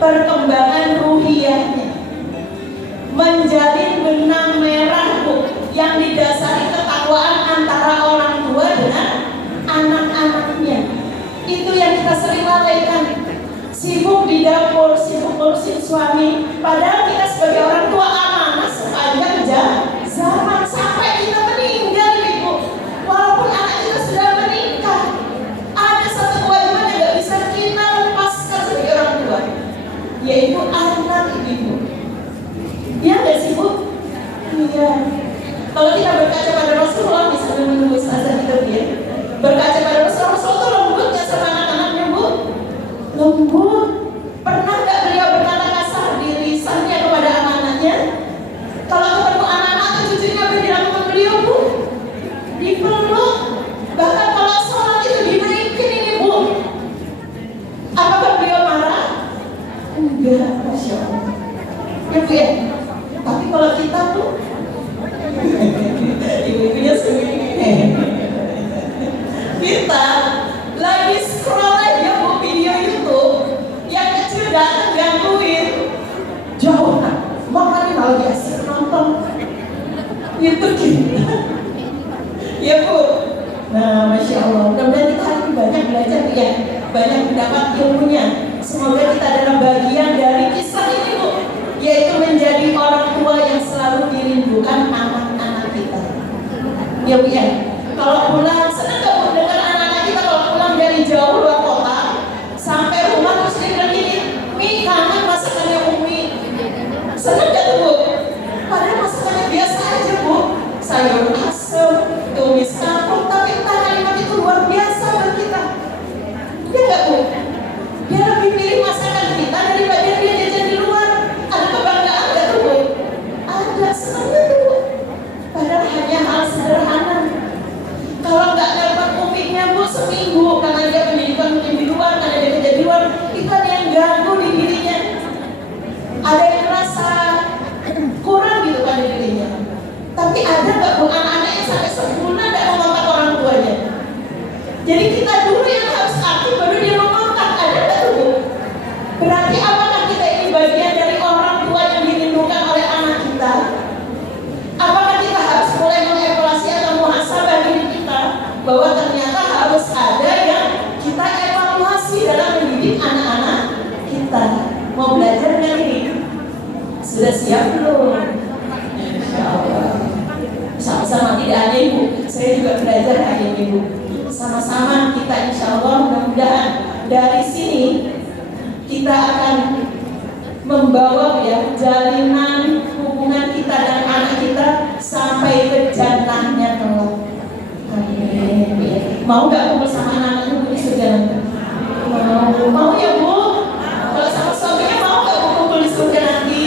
perkembangan ruhiyahnya, menjalin benang merah Bu, yang didasari ketakwaan antara orang tua dengan anak-anaknya. Itu yang kita sering lalaikan. Sibuk di dapur, sibuk ngurusin suami, padahal kita sebagai orang tua amanah sepanjang zaman sampai kita meninggal Ibu. Walaupun anak kita sudah menikah, ada satu kewajiban yang gak bisa kita lepaskan sebagai orang tua, yaitu anak Ibu. Iya gak sih Bu? Iya. Kalau kita berkaca pada Rasulullah, misalnya menunggu azan kita ya, berkaca pada Rasulullah itu lembut gak sama anak-anaknya Bu? Lembut. Pernah gak beliau berkata kasar di lisannya kepada anak-anaknya? Kalau ketemu anak-anak atau cucunya, apa yang dilakukan beliau Bu? Dipeluk. Bahkan kalau sholat itu dinaikin ini Bu. Apakah beliau marah? Enggak, Masya Allah. Ya Bu ya. Tapi kalau kita tuh ibu-ibunya sendiri, kita lagi scroll aja Bu video YouTube, yang kecil datang gangguin, jauh kan, makanya kalau biasa nonton YouTube kita. Ya Bu. Nah, Masya Allah, mudah-mudahan kita hari ini banyak belajar ya, banyak mendapat ilmunya. Semoga kita adalah bagian dari kisah ini Bu, yaitu menjadi orang tua yang selalu dirindukan anak-anak kita. Ya Bu ya. Kalau pulang, senang gak Bu dengan anak-anak kita kalau pulang dari jauh luar kota, sampai rumah terus dia bilang gini, Mi, kangen masakannya Umi. Senang gak tuh Bu? Padahal masakannya biasa aja Bu, sayur asem, tumis kangkung, tapi entah kalimat itu luar biasa buat kita. Ya gak Bu? Dia lebih pilih masakan kita daripada dia jajan di luar. Ada kebanggaan gak tuh Bu? Ada, senangnya tuh Bu. Padahal hanya hal sederhana. Kalau nggak dapat kupingnya Bu seminggu, karena dia pendidikan mungkin di luar, karena dia kerja di luar, itu ada yang ganggu di dirinya. Ada yang merasa kurang gitu kan di dirinya. Tapi ada nggak Bu anak-anak yang sampai sebulan nggak mau kontak orang tuanya? Jadi kita dulu yang harus aktif, baru dia mau kontak. Ada nggak tuh Bu? Berarti apakah kita ini bagian dari orang tua yang dirindukan oleh anak kita? Apakah kita harus mulai mengevaluasi atau muhasabah diri kita bahwa ternyata harus ada yang kita evaluasi dalam mendidik anak-anak kita? Mau belajar nggak ini? Sudah siap belum? Insya Allah. Sama-sama, tidak hanya Ibu, saya juga belajar hari ini Bu. Sama-sama kita insya Allah mudah-mudahan dari sini kita akan membawa ya jalinan hubungan kita dan anak kita sampai ke jannahnya kelak. Amin. Ya. Mau nggak kumpul sama anak-anaknya Bu di surga nanti? Mau ya Bu? Kalau sama suaminya mau nggak kumpul di surga nanti?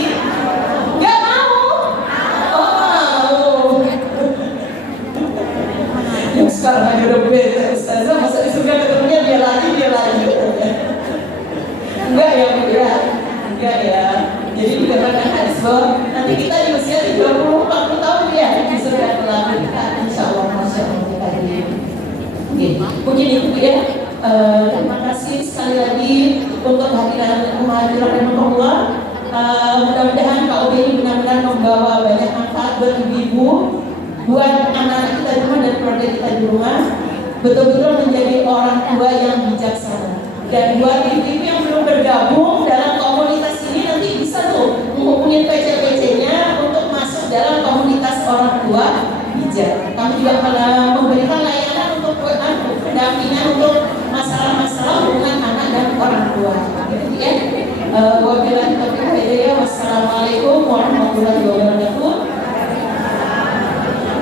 Nggak mau? Oh mau. Yang sekarang aja udah beda Ustazah, masa di surga ketemunya dia lagi. Enggak ya Bu ya? Enggak ya. Jadi dikatakan hadis bahwa nanti kita di usia 30-40 tahun ya di surga kelak kita insya Allah Masya Allah kita di. Mungkin itu ya. Terima kasih sekali lagi untuk hadiran Allah. Mudah-mudahan KOB ini benar-benar membawa banyak manfaat buat ibu-ibu, buat anak-anak kita di rumah dan keluarga kita di rumah, betul-betul menjadi orang tua yang bijaksana. Dan buat ibu-ibu yang belum bergabung dalam komunitas ini, nanti bisa tuh menghubungi PC-PC-nya untuk masuk dalam komunitas orang tua bijak. Kami juga memberikan layanan untuk pendampingan untuk masalah-masalah hubungan anak dan orang tua. Gitu ya. Wabillahi taufiq wal hidayah. Wassalamualaikum warahmatullahi wabarakatuh.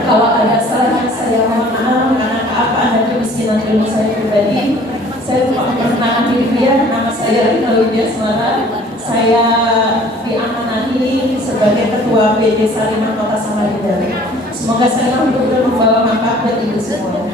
Kalau ada salah saya mohon maaf karena keapaan dan kemiskinan ilmu saya pribadi. Saya lupa memperkenalkan diri dia. Nama saya Rina Widya Semara. Saya diamanati sebagai Ketua PD Salimah Kota Samarinda. Semoga saya betul-betul membawa manfaat buat ibu semua.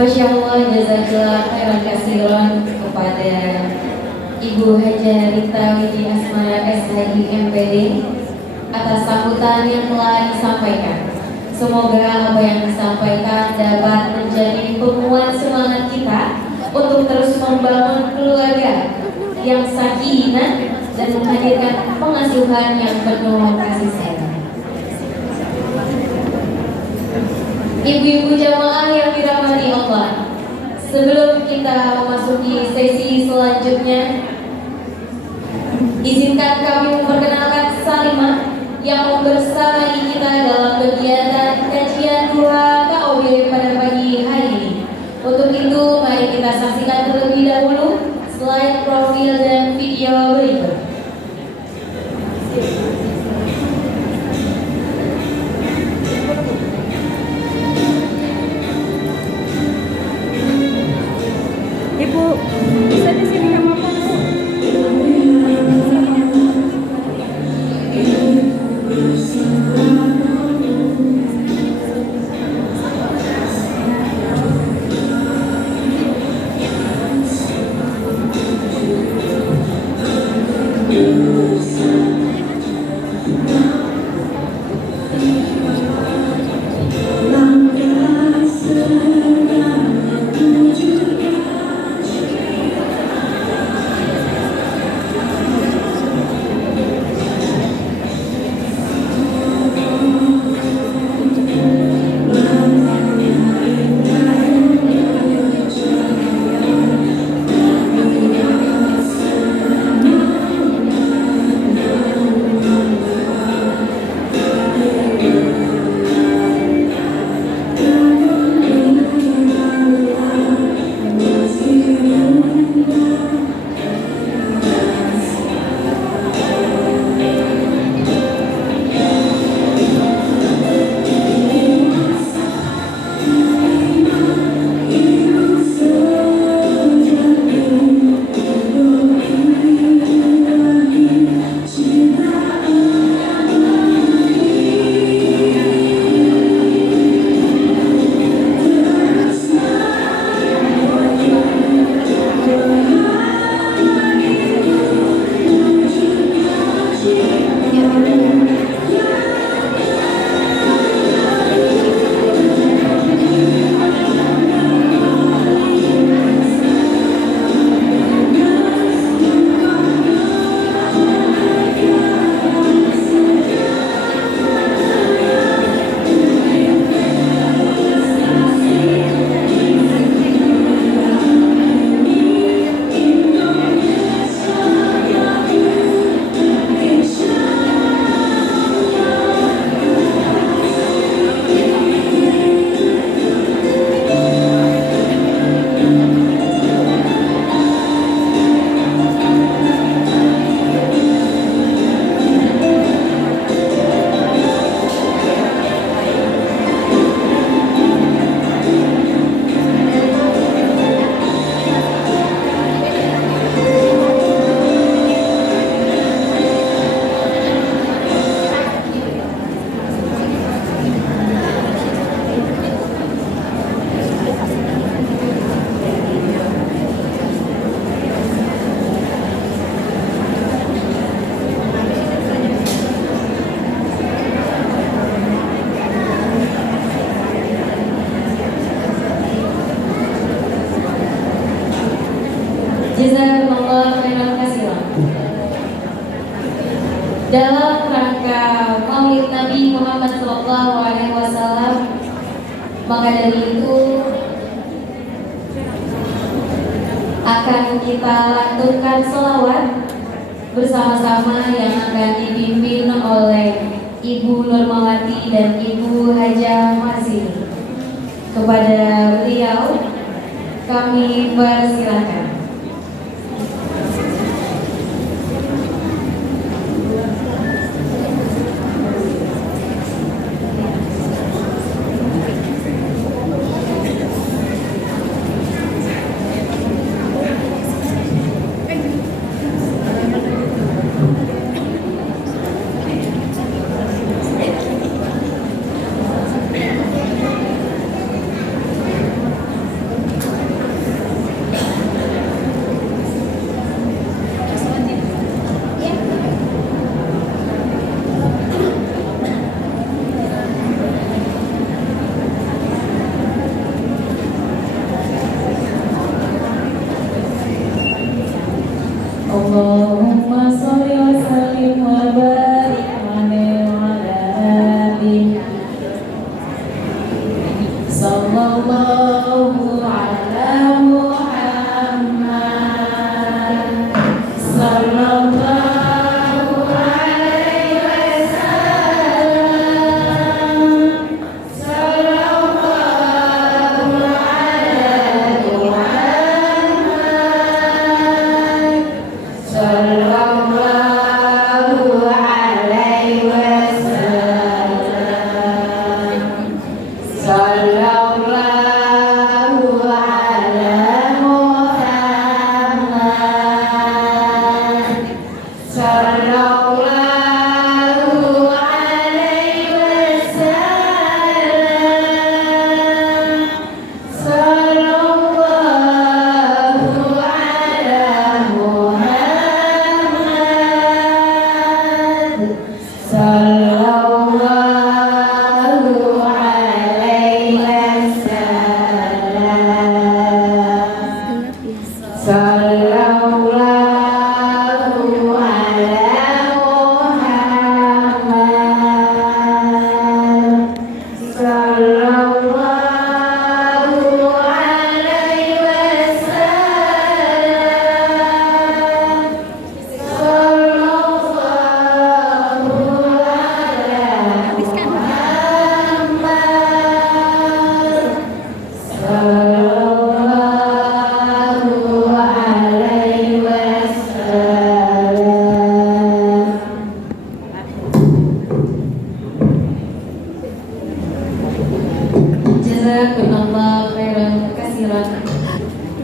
Masya Allah, jazakallah khairan kasiron kepada Ibu Haja Rita Widi Asmara SHI MPD atas sambutan yang telah disampaikan. Semoga apa yang disampaikan dapat menjadi penguat semangat kita untuk terus membangun keluarga yang sakinah dan menghadirkan pengasuhan yang penuh kasih sayang. Ibu-ibu jamaah yang dirahmati Allah, sebelum kita memasuki sesi selanjutnya, izinkan kami memperkenalkan Salimah yang membersamai kita dalam kegiatan kajian duha KOB pada pagi hari ini. Untuk itu, mari kita saksikan terlebih dahulu slide profil dan video berikut. Ibu, bisa di sini sama Pak? Jazakumullah khairan kasiran. Dalam rangka Maulid Nabi Muhammad SAW, maka dari itu akan kita lakukan selawat bersama-sama yang akan dipimpin oleh Ibu Nurmawati dan Ibu Haja Masih. Kepada beliau kami persilakan.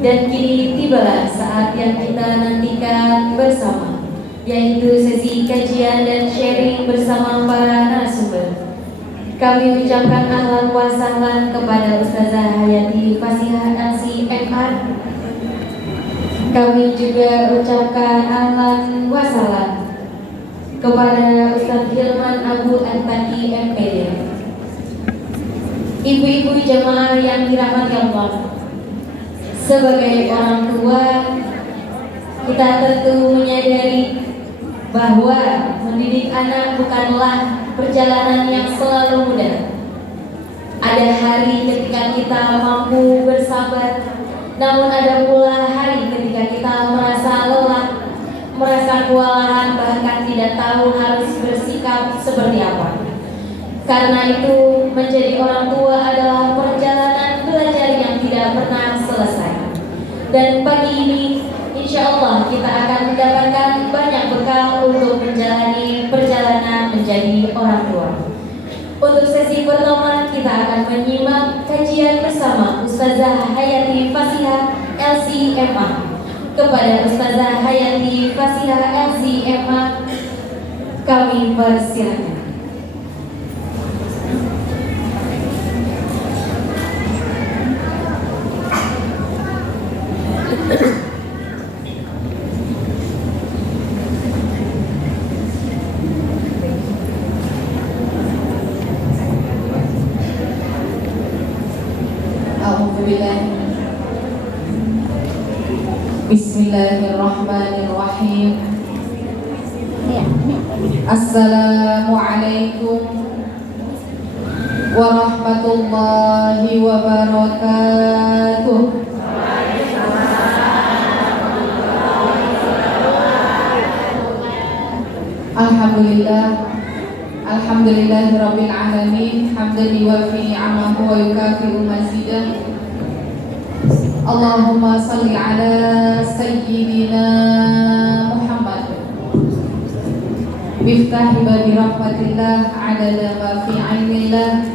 Dan kini tibalah saat yang kita nantikan bersama, yaitu sesi kajian dan sharing bersama para narasumber. Kami ucapkan ahlan wa sahlan kepada Ustazah Hayati Fasihah LC-MR. Kami juga ucapkan ahlan wa sahlan kepada Ustaz Hilman Abu Antaki MPD. Ibu-ibu jamaah yang dirahmati Allah, sebagai orang tua, kita tentu menyadari bahwa mendidik anak bukanlah perjalanan yang selalu mudah. Ada hari ketika kita mampu bersabar, namun ada pula hari ketika kita merasa lelah, merasa kewalahan, bahkan tidak tahu harus bersikap seperti apa. Karena itu, menjadi orang tua adalah perjalanan belajar yang tidak pernah selesai. Dan pagi ini, insya Allah kita akan mendapatkan banyak bekal untuk menjalani perjalanan menjadi orang tua. Untuk sesi pertama, kita akan menyimak kajian bersama Ustazah Hayati Fasihah LC-MA. Kepada Ustazah Hayati Fasihah LC-MA, kami persilakan. Bismillahirrahmanirrahim. Assalamualaikum warahmatullahi wabarakatuh. Alhamdulillahirabbil alamin, hamdan yuwafi ni'amahu wa yukafi'u mazidah. Allahumma salli ala sayyidina Muhammad miftahi babi rahmatillah adada ma fi ilmillah,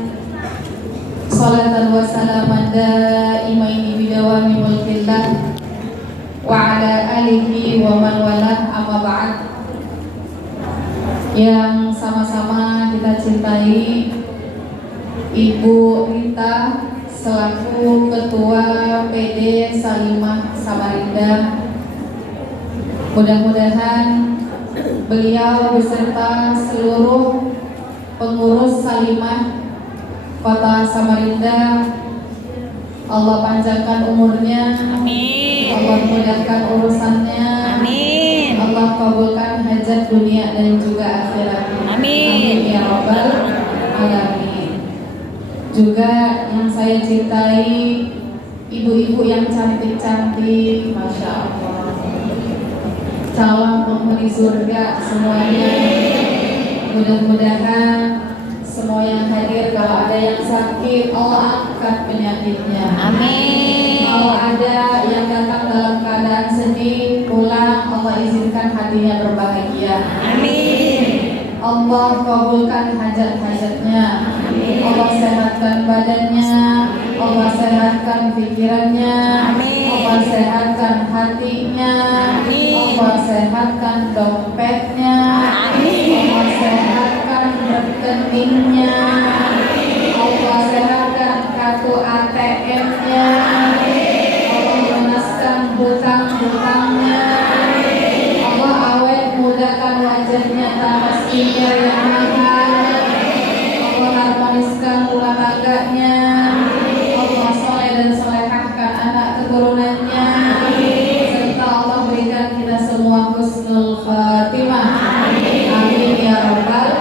salatan wa salaman daimaini bidawami mulkillah wa ala alihi wa man walah, amma ba'd. Yang sama-sama kita cintai Ibu Rita selaku Ketua PD Salimah Samarinda, mudah-mudahan beliau beserta seluruh pengurus Salimah Kota Samarinda, Allah panjangkan umurnya, amin. Allah mudahkan urusannya, amin. Allah kabulkan hajat dunia dan juga akhirat, amin, ya rabbal alamin. Juga yang saya cintai ibu-ibu yang cantik-cantik, masya Allah, calon penghuni surga semuanya. Mudah-mudahan semua yang hadir, kalau ada yang sakit, Allah angkat penyakitnya, amin. Kalau ada yang datang dalam keadaan sedih, pulang, Allah izinkan hatinya berbahagia, amin. Allah kabulkan hajat-hajatnya, amin. Allah sehatkan badannya, Allah sehatkan pikirannya, amin. Allah sehatkan hatinya, amin. Allah sehatkan dompetnya, amin. Allah sehatkan rekeningnya, amin. Allah sehatkan kartu ATM-nya, amin. Allah lunaskan hutang-hutangnya, amin. Allah awet mudahkan wajahnya tanpa skincare yang mahal, Allah harmoniskan rumah tangganya, Allah soleh dan solehahkan anak keturunannya, serta Allah berikan kita semua husnul khatimah, amin ya rabbal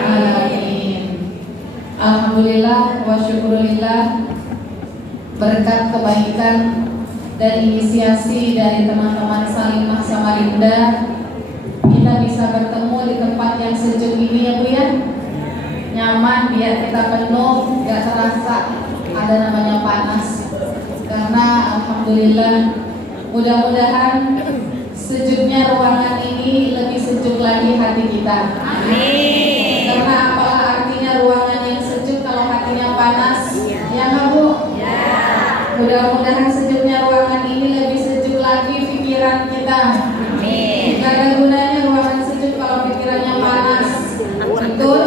alamin. Alhamdulillah wa syukurillah, berkat kebaikan dan inisiasi dari teman-teman Salimah Samarinda, kita bisa bertemu di tempat yang sejuk ini ya Bu ya. Nyaman, biar kita penuh, gak terasa ada namanya panas. Karena alhamdulillah, mudah-mudahan sejuknya ruangan ini lebih sejuk lagi hati kita, amin. Karena apalah artinya ruangan yang sejuk kalau hatinya panas, ya nggak Bu? Ya. Mudah-mudahan sejuknya ruangan ini Alhamdulillah. Gak ada gunanya ruangan sejuk kalau pikirannya panas. Betul?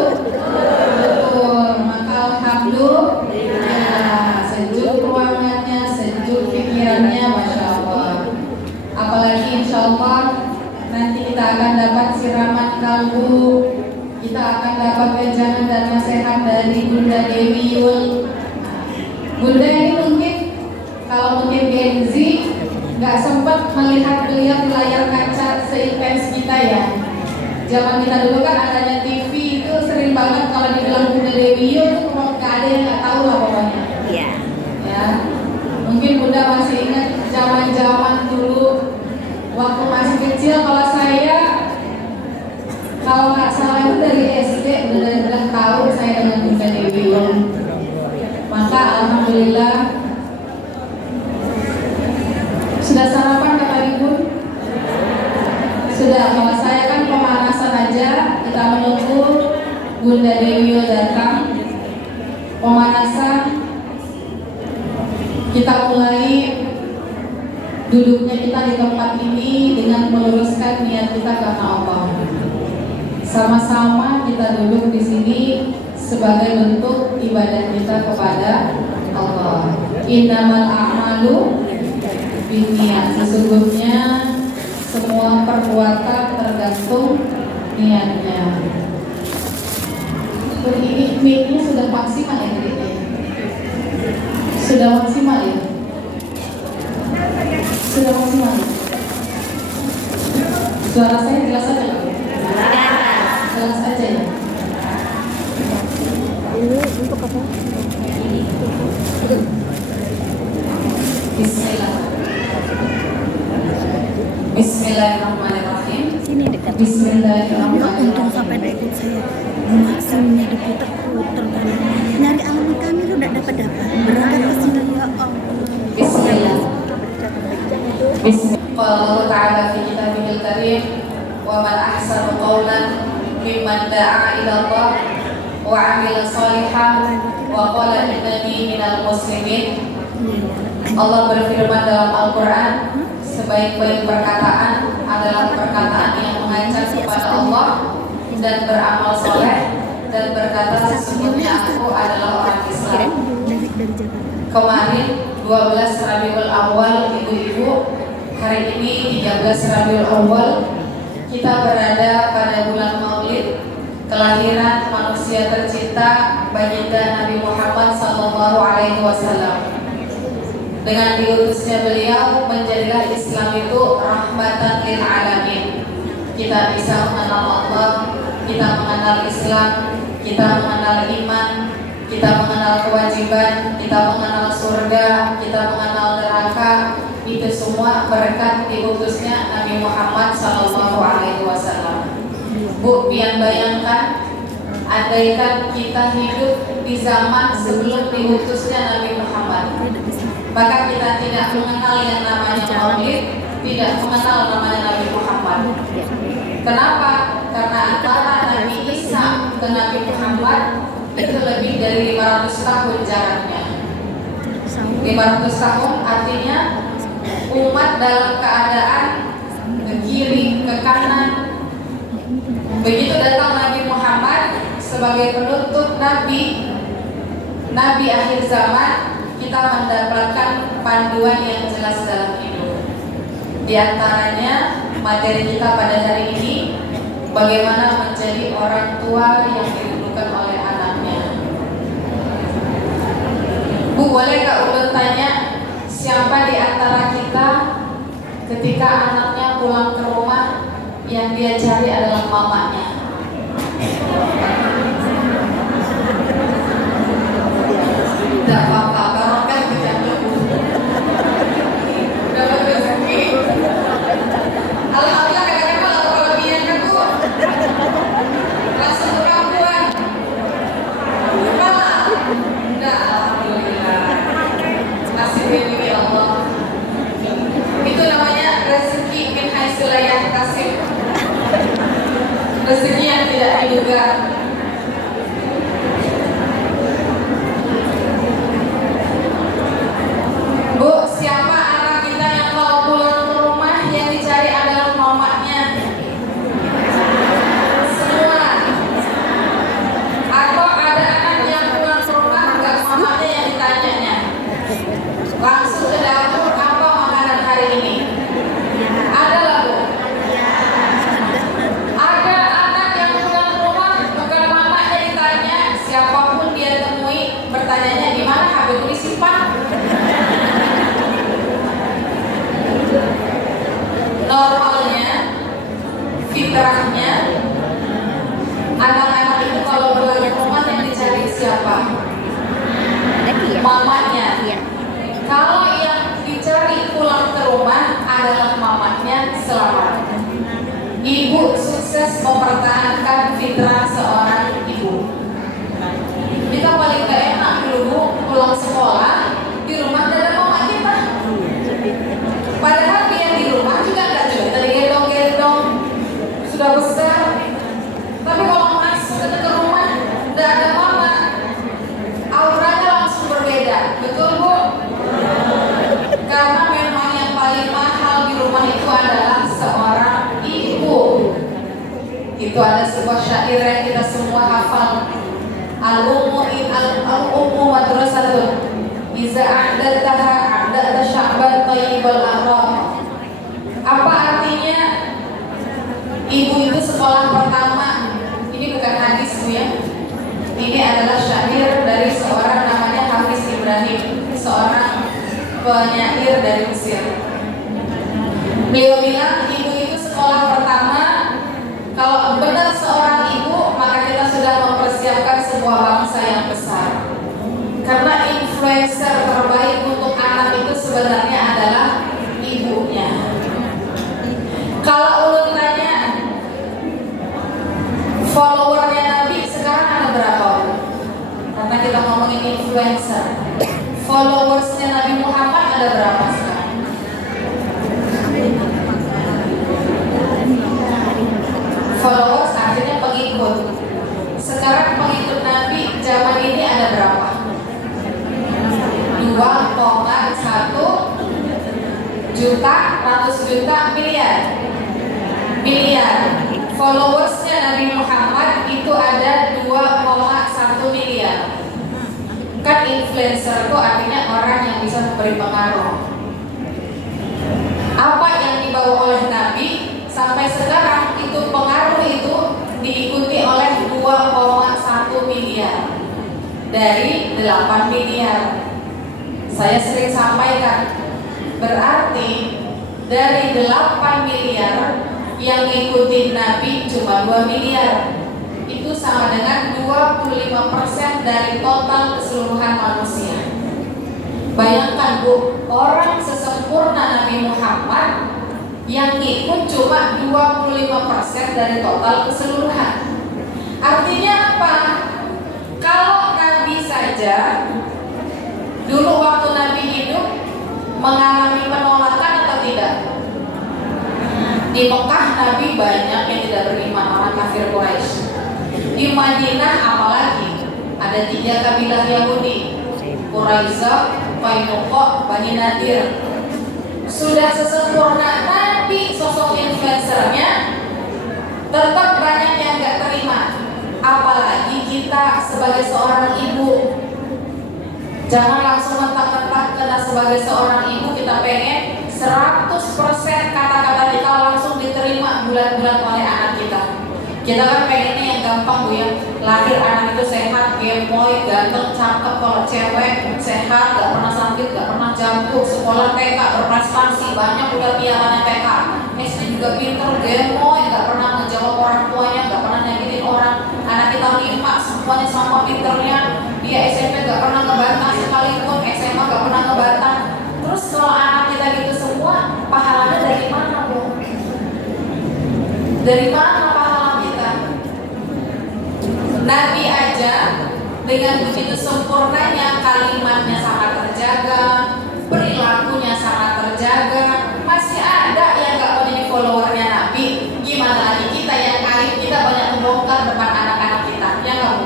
Betul. Maka alhamdulillah, sejuk ruangannya, sejuk pikirannya, masya Allah. Apalagi insya Allah nanti kita akan dapat siraman kalbu, kita akan dapat wejangan dan nasihat dari Bunda Dewi Yul. Bunda ini mungkin kalau mungkin Gen Z nggak sempat melihat beliau di layar kaca seintens kita ya. Zaman kita dulu kan adanya TV itu sering banget kalau dibilang Bunda Dewi Yul itu nggak ada yang nggak tahu lah pokoknya. Iya. Ya, mungkin Bunda masih ingat zaman-zaman dulu waktu masih kecil. Kalau nggak salah itu dari SD udah tahu saya dengan Bunda Dewi Yul. Maka alhamdulillah. Sudah sarapan kata Ibu? Sudah. Kalau saya kan pemanasan aja, kita menunggu Bunda Dewi Yul datang. Pemanasan kita mulai duduknya kita di tempat ini dengan meluruskan niat kita karena Allah. Sama-sama kita duduk di sini sebagai bentuk ibadah kita kepada Allah. Innamal a'malu binniyat. Sesungguhnya semua perbuatan tergantung niatnya. Ini mic-nya sudah maksimal ya, sudah maksimal ya. Sudah maksimal. Suara saya jelas aja nggak? Jelas aja ya. Ini untuk apa? Bismillah. Bismillahirrahmanirrahim. Sini dekat. Bismillahirrahmanirrahim. Untung sampai ada ikut saya. Maksimnya diputer-puter kan. Nyari alamat kami lu udah dapat. Berangkat ke sini ya Allah. Bismillah. Bismillah. Allah Ta'ala fi kitabihil karim, wa man ahsanu qawlan mimman da'a ila Allah wa 'amila shalihan wa qala innani minal muslimin. Allah berfirman dalam Al-Quran, sebaik-baik perkataan adalah perkataan yang mengajak kepada Allah dan beramal soleh dan berkata sesungguhnya aku adalah orang Islam. Kemarin 12 Rabiul Awal ibu-ibu, hari ini 13 Rabiul Awal, kita berada pada bulan Maulid, kelahiran manusia tercinta baginda Nabi Muhammad SAW. Dengan diutusnya beliau, menjadilah Islam itu rahmatan lil alamin. Kita bisa mengenal Allah, kita mengenal Islam, kita mengenal iman, kita mengenal kewajiban, kita mengenal surga, kita mengenal neraka. Itu semua berkat diutusnya Nabi Muhammad SAW. Bu, pian bayangkan, andaikan kita hidup di zaman sebelum diutusnya Nabi Muhammad, maka kita tidak mengenal yang namanya Maulid, tidak mengenal namanya Nabi Muhammad. Kenapa? Karena antara Nabi Isa dan Nabi Muhammad itu lebih dari 500 tahun jaraknya. 500 tahun artinya umat dalam keadaan ke kiri, ke kanan. Begitu datang Nabi Muhammad sebagai penutup Nabi, Nabi akhir zaman, kita mendapatkan panduan yang jelas dalam hidup. Di antaranya materi kita pada hari ini, bagaimana menjadi orang tua yang dirindukan oleh anaknya. Bu, boleh Kak Ulun tanya, siapa di antara kita ketika anaknya pulang ke rumah yang dia cari adalah mamanya? Tidak apa-apa, barokah bercanda Bu. Dapat rezeki. Alhamdulillah, kadang-kadang atau kelebihan kan Bu. Langsung kerampuan. Kepala. Tidak, alhamdulillah. Nasib ini Allah. Itu namanya rezeki min haitsu la yahtasib. Rezeki pertanyaannya gimana Habib Rizky Pak? Normalnya, fitrahnya, anak-anak itu kalau berlari rumah yang dicari siapa? Mamanya. Kalau yang dicari pulang ke rumah adalah mamanya, selamat. Ibu sukses mempertahankan fitrah seorang ibu. Kita paling gak enak dulu pulang sekolah di rumah ada mama kita. Padahal dia di rumah juga gak juga gendong-gendong, sudah besar. Tapi kalau masuk ke rumah udah ada mama, auranya langsung berbeda. Betul Bu? Karena memang yang paling mahal di rumah itu adalah seorang ibu. Itu ada sebuah syair yang kita semua hafal. Al-ummu madrasatun iza a'dadtaha a'dadta sya'ban tayyibal a'raq. Apa artinya? Ibu itu sekolah pertama. Ini bukan hadis Bu ya. Ini adalah syair dari seorang namanya Hafiz Ibrahim, seorang penyair dari Mesir. Beliau bilang ibu itu sekolah pertama. Kalau benar seorang ibu, maka kita sudah mempersiapkan sebuah bangsa yang besar. Karena influencer terbaik untuk anak itu sebenarnya adalah ibunya. Kalau ulun tanya, followernya Nabi sekarang ada berapa? Karena kita ngomongin influencer. Followersnya Nabi Muhammad ada berapa sekarang? Followers artinya pengikut. Sekarang pengikut Nabi zaman ini ada berapa? 2,1 juta, ratus juta, miliar. Followersnya Nabi Muhammad itu ada 2,1 miliar. Kan influencer itu artinya orang yang bisa memberi pengaruh. Apa yang dibawa oleh Nabi sampai sekarang itu pengaruh itu diikuti oleh 2,1 miliar dari 8 miliar. Saya sering sampaikan, berarti dari 8 miliar yang ngikutin Nabi cuma 2 miliar. Itu sama dengan 25% dari total keseluruhan manusia. Bayangkan Bu, orang sesempurna Nabi Muhammad yang ikut cuma 25% dari total keseluruhan. Artinya apa? Kalau Nabi saja dulu waktu Nabi hidup mengalami penolakan atau tidak? Di Mekah Nabi banyak yang tidak beriman, orang kafir Quraisy. Di Madinah apalagi ada 3 kabilah Yahudi, Quraisyah, Qainuqa, Bani Nadir. Sudah sesempurna Nabi sosok influencernya, tetap banyak yang gak terima. Apalagi kita sebagai seorang ibu. Jangan langsung mentang-mentang karena sebagai seorang ibu kita pengen 100% kata-kata kita langsung diterima bulan-bulan oleh anak kita. Kita kan pengennya yang gampang Bu ya. Lahir anak itu sehat, gemoy, ganteng, cakep. Kalau cewek sehat, gak pernah sakit, gak pernah jantung, sekolah TK berprestasi, banyak udah piarannya TK. SD juga pinter, gemoy, gak pernah ngejawab orang tuanya, gak pernah nyakitin orang. Anak kita 5 semuanya sama pinternya. Dia SMP gak pernah ngebantah sekalipun, SMA gak pernah ngebantah. Terus kalau anak kita gitu semua, pahalanya dari mana Bu? Dari mana pahala kita? Nabi aja dengan begitu sempurnanya, kalimatnya sangat terjaga, perilakunya sangat terjaga, masih ada yang gak mau jadi followernya Nabi. Gimana lagi kita yang aib kita banyak membongkar depan anak-anak kita, ya nggak Bu?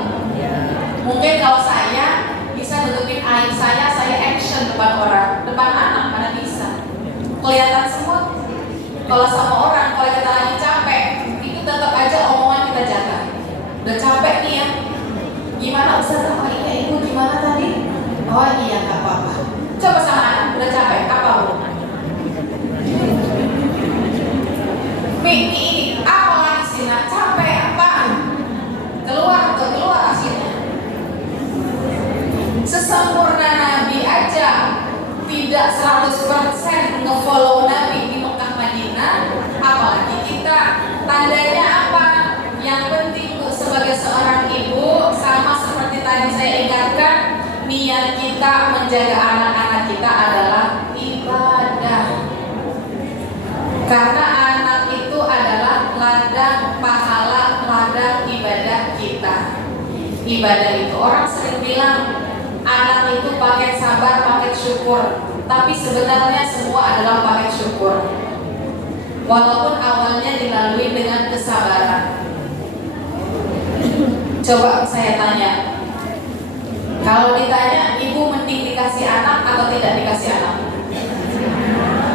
Mungkin kalau saya bisa nutupin aib saya action depan orang, depan anak mana bisa. Kelihatan semua. Kalau sama orang, kalau kita lagi capek, itu tetap aja omongan kita jaga. Udah capek nih ya. Gimana Ustaz? Oh iya Ibu gimana tadi? Oh iya nggak apa-apa. Coba sama anak, udah capek apa Bu? Ini apa lagi sih nak? Capek apa? Keluar hasilnya. Sesempurna Nabi aja tidak 100% nge-follow Nabi di Mekah Madinah, apalagi kita. Tandanya apa? Yang penting Bu, sebagai seorang ibu, sama seperti tadi saya ingatkan, niat kita menjaga anak-anak kita adalah ibadah. Karena anak itu adalah ladang pahala, ladang ibadah kita. Ibadah itu, orang sering bilang anak itu paket sabar, paket syukur, tapi sebenarnya semua adalah paket syukur. Walaupun awalnya dilalui dengan kesabaran. Coba saya tanya, kalau ditanya ibu mending dikasih anak atau tidak dikasih anak?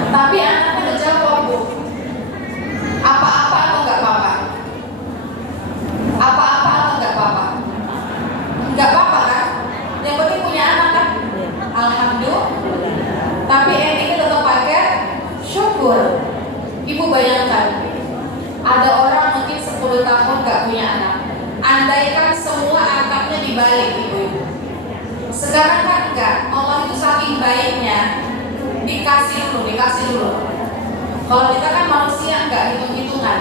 Tapi anaknya udah jawab Bu, apa-apa atau nggak apa-apa? Apa-apa atau nggak apa-apa? Nggak apa-apa kan? Yang penting punya anak kan? Alhamdulillah. Tapi endingnya tetap pakai syukur. Ibu bayangkan, ada orang mungkin 10 tahun nggak punya anak. Andaikan semua angkatnya dibalik ibu-ibu. Sekarang kan enggak, Allah itu saking baiknya, dikasih dulu. Kalau kita kan manusia enggak hitung-hitungan.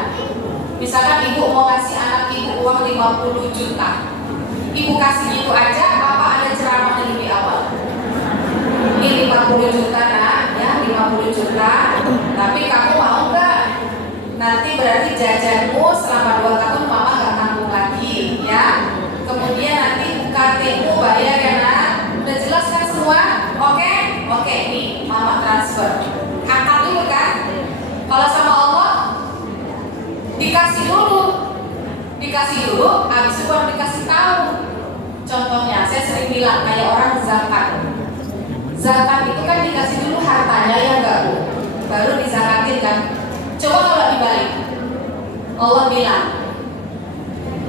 Misalkan ibu mau kasih anak ibu uang 50 juta, ibu kasih itu aja, apa ada ceramah dulu di awal? Ini 50 juta nak, ya 50 juta, tapi kamu mau enggak? Nanti berarti jajanmu selama 2 tahun mama enggak tanggung lagi, ya. Kemudian nanti UKT-mu bayar ya nak. Udah jelas kan semua? Oke, nih mama transfer. Angkat dulu kan? Kalau sama Allah dikasih dulu, habis itu baru dikasih tahu. Contohnya, saya sering bilang kayak orang zakat. Zakat itu kan dikasih dulu hartanya ya enggak Bu? Baru dizakatin kan? Coba kalau dibalik, Allah bilang,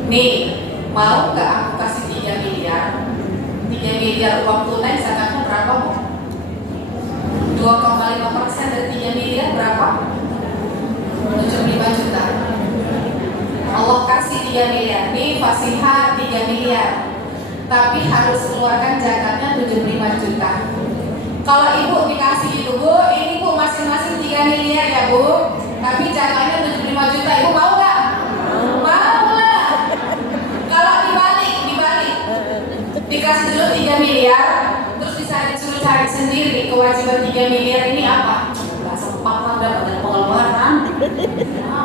nih mau nggak aku kasih 3 miliar? 3 miliar uang tunai zakatnya berapa Bu? 2,5% dari 3 miliar berapa? 75 juta. Allah kasih 3 miliar, nih Fasihah 3 miliar, tapi harus keluarkan zakatnya 75 juta. Kalau ibu dikasih itu Bu, ini Bu masing-masing 3 miliar ya Bu, tapi zakatnya 75 juta, ibu mau nggak? Mau lah. Kalau dibalik, dikasih dulu 3 miliar, terus disuruh cari sendiri kewajiban 3 miliar ini apa? Nggak sempat lah, dapat pengeluaran.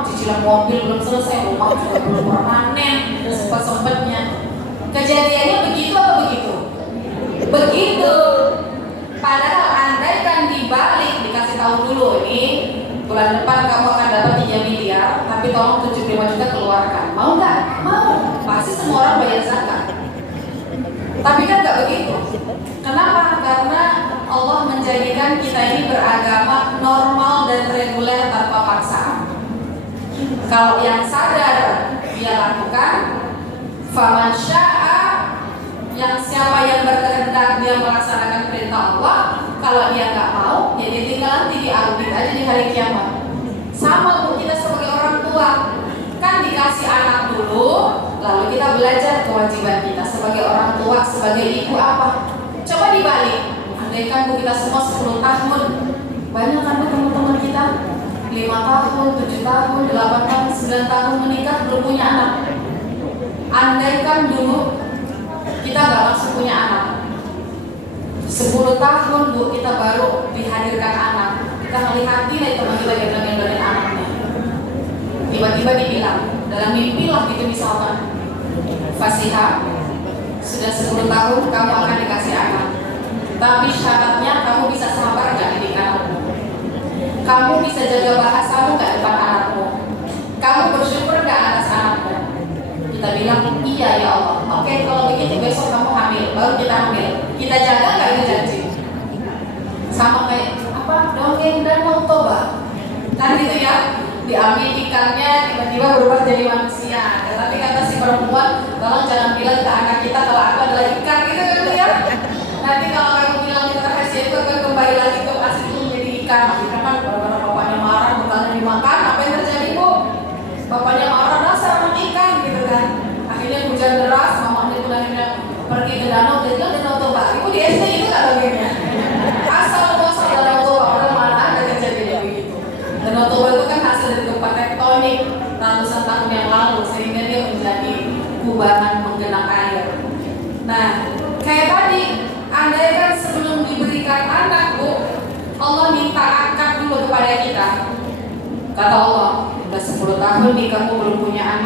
Cicilan mobil belum selesai, rumah juga belum permanen, sempet-sempetnya. Kejadiannya begitu atau begitu? Begitu. Padahal andaikan dibalik, dikasih tahu dulu ini bulan depan kamu akan dapat 3 miliar, tapi tolong 75 juta keluarkan. Mau nggak? Mau. Pasti semua orang bayar zakat. Tapi kan nggak begitu. Kenapa? Karena Allah menjadikan kita ini beragama normal dan reguler tanpa paksaan. Kalau yang sadar dia lakukan, faman sya'a, yang siapa yang berkehendak dia melaksanakan perintah Allah. Kalau dia nggak mau, ya dia tinggal nanti diaudit aja di hari kiamat. Sama Bu, kita sebagai orang tua kan dikasih anak dulu, lalu kita belajar kewajiban kita sebagai orang tua, sebagai ibu apa. Coba dibalik, andaikan Bu kita semua 10 tahun, banyak kan Bu teman-teman kita 5 tahun, 7 tahun, 8 tahun, 9 tahun menikah belum punya anak. Andaikan dulu kita nggak langsung punya anak, 10 tahun Bu kita baru dihadirkan anak, kita melihat nilai teman kita yang gendong-gendongin anaknya, tiba-tiba dibilang dalam mimpi lah gitu misalkan, Fasihah sudah 10 tahun kamu akan dikasih anak, tapi syaratnya kamu bisa sabar nggak didik anakmu, kamu bisa jaga bahasamu nggak depan anakmu, kamu bersyukur nggak atas anakmu. Kita bilang iya ya Allah. Oke, kalau begitu besok kamu hamil, baru kita hamil. Kita jaga nggak itu janji? Sama kayak apa? Dongeng dan mau toba. Kan gitu ya. Diambil ikannya tiba-tiba berubah jadi manusia. Tapi kata si perempuan, tolong jangan bilang ke anak kita kalau aku adalah ikan gitu kan ya. Nanti kalau kamu bilang kita rahasia itu akan kembali lagi ke asli itu menjadi ikan. Akhirnya kan kalau bapaknya marah, bekalnya dimakan, apa yang terjadi Bu? Bapaknya marah, dasar anak ikan gitu kan. Akhirnya hujan deras, mamanya pun akhirnya pergi ke danau, dia bilang danau Toba. Ibu di SD itu nggak bagiannya. Asal muasal danau Toba, orang mana ada kejadian begitu. Danau Toba itu kan hasil dari gempa tektonik ratusan tahun yang lalu, sehingga dia menjadi kubangan menggenang air. Nah, kayak tadi, andai kan sebelum diberikan anak, Bu, Allah minta akad dulu kepada kita. Kata Allah, udah 10 tahun nih kamu belum punya anak.